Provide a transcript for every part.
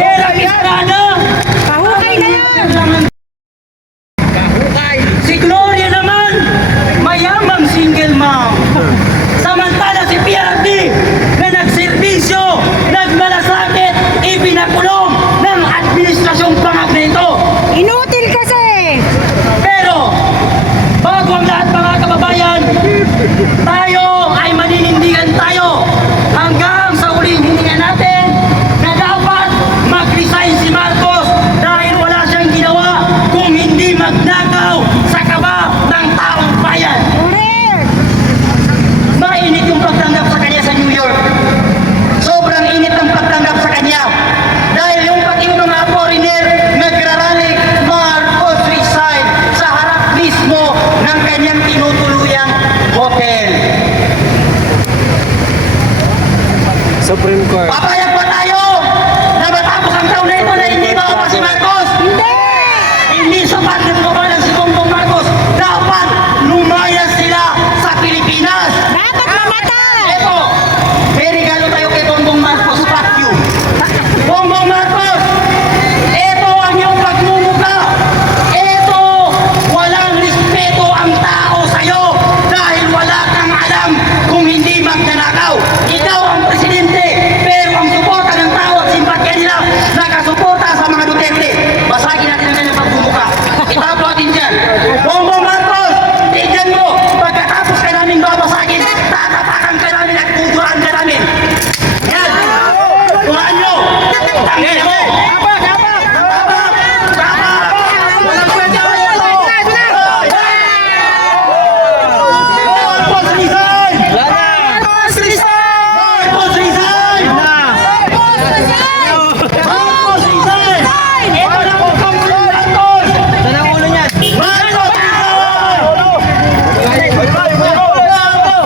Pera Estrada. Kahukay na yan. Si Gloria naman, mayamang single mom. Samantala si PRD na nagserbisyo, nagmalasakit, ipinakulong ng administrasyong pangak na ito. Inutil kasi. Pero, bago ang lahat mga kababayan, tayo ay maninindigan tayo hanggang sa uling hininga natin na dapat mag-resign si Marcos dahil wala siyang ginawa kung hindi magnakaw sa kaba ng taong bayan. Correct. Mainit yung pagtanggap sa kanya sa New York. Sobrang init ang pagtanggap sa kanya. Dahil yung pati yung mga foreigner nagrarally, Marcos resign sa harap mismo ng kanyang tinutuluyang hotel. Supreme Court. Papayag ba tayo na matapos ang taon na ito na hindi maupa si Marcos? Hindi. Hindi sapat ng kabalan si Bongbong Marcos. Dapat lumayas sila sa Pilipinas. Dapat mamatay. Ito, may regalo tayo kay Bongbong Marcos. Fuck you. Bongbong Marcos, ito ang iyong pagmumukha. Ito, walang respeto ang tao sa'yo dahil wala kang alam kung hindi magnanakaw. Ikaw ang presidente, pero ang suporta ng tao at simpatya nila nakasuporta sa mga Duterte. Basagin natin ang kanyang pagmumukha. Itapo natin dyan. Bongbong Marcos, tignan mo, pagkatapos ka namin babasagin, tatapakan ka namin at kuduraan ka namin. Yan! Tuhaan nyo! Tangin mo! Walang kwenta ko ito! Marcos resign! Marcos resign! Marcos resign! Marcos resign! Ito na po ang Marcos! Saan ang ulo niyan? Marcos resign!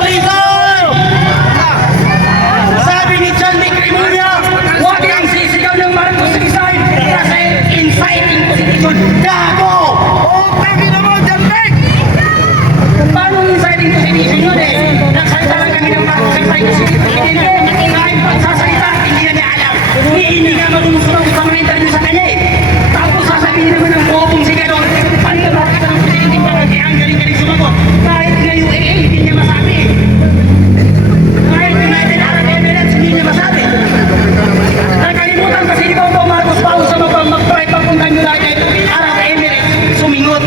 Resign! Sabi ni John Dick Rimulya, huwag kang sisigaw ng Marcos resign kasi inciting position. Gago! Paano inciting position yun eh? Nagsalita lang kami ng Marcos resign. Hindi, kahit pagsasalita, hindi na niya alam. Hindi nga marunong sumagot sa mga interview sa kanya eh. Tapos sasabihin naman ng bopong sigador, ano ba ka ng presidente pa kasi ang galing-galing sumagot. Kahit nga UAA, hindi niya masabi. Kahit United Arab Emirates, hindi niya masabi. Nakalimutan kasi ni Bongbong Marcos pa sa mag-try pa kung United Arab Emirates sumingot.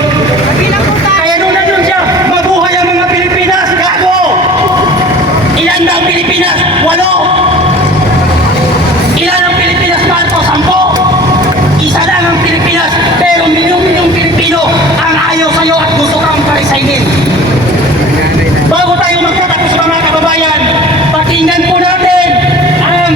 Kaya nung nandun siya, mabuhay ang mga Pilipinas, gago! Ilan daw Pilipinas? 8! Ilan ang Pilipinas, Marcos? 10! Isa lang ang Pilipinas, pero milyong-milyong Pilipino ang ayaw sa'yo at gusto kang parisainin. Bago tayo magtatapos mga kababayan, pakinggan po natin ang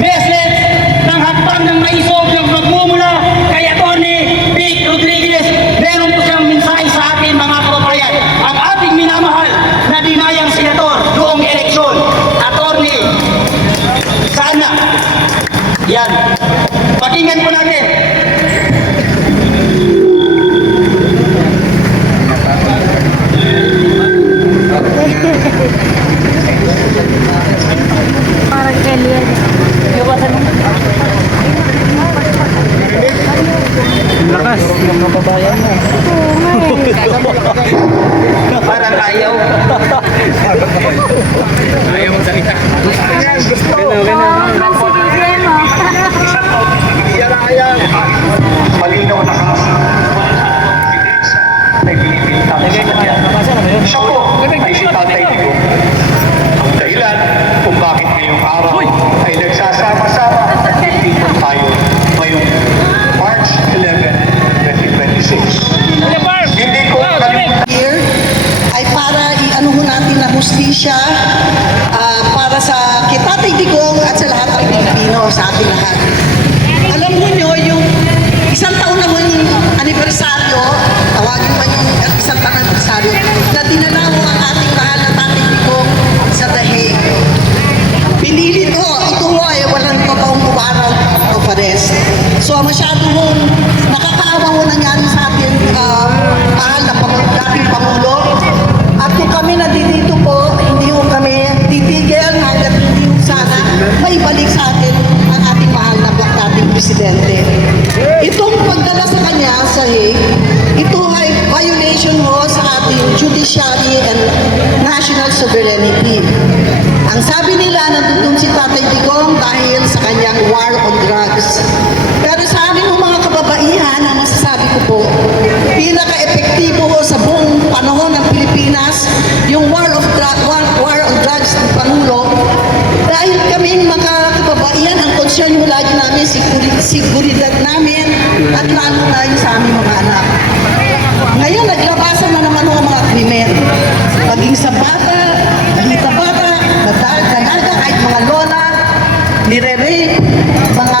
message ng hakbang ng maisog ng magmumula kay Atty. Vic Rodriguez. Meron po siyang mensahe sa atin mga kababayan. Ang ating minamahal na dinayang senador noong eleksyon, Atty. Sana. Yan. Pakinggan po natin. Parang alien. Lakas. Yung kababayan mo. Parang ayaw. Ayaw mong salita. Malinaw na may pinipintang siya po ay si Tatay Digong. Ang dahilan kung bakit ngayong araw ay nagsasama-sama at nandito tayo ngayong March 11, 2026. Hindi ko kalimutan. Here ay para i-anuho natin na hustisya para sa Tatay Digong at sa lahat ng Pilipino, sa ating lahat. Alam niyo yung isang taon naman yung anibersaryo, tawagin man yung isang taon anibersaryo, na dinala mo ang ating mahal na Tatay Digong sa The Hague. Pinili ko, ito mo ay walang totoong warrant of arrest. So masyado mong nakakaawa mo nangyari sa atin, mahal na dating Pangulo. At kung kami nandito po, hindi mo kami titigil hanggat hindi mo sana maibalik sa atin ang ating mahal na dating Presidente. Presidente. Itong pagdala sa kanya sa Hague, ito ay violation ho sa ating judiciary and national sovereignty. Ang sabi nila, nandun si Tatay Digong dahil sa kanyang war on drugs. Pero sa aming mga kababaihan, ang masasabi ko po, pinaka-epektibo ho sa buong panahon ng Pilipinas, yung war on drugs ng Pangulo, dahil kaming mga kababaihan, ang concern mo lagi namin, siguridad namin, at lalo na yung sa aming mga anak. Ngayon, naglabasan na naman ang mga krimen. Paging sa bata, dalaga, kahit mga lola, nire-rape, mga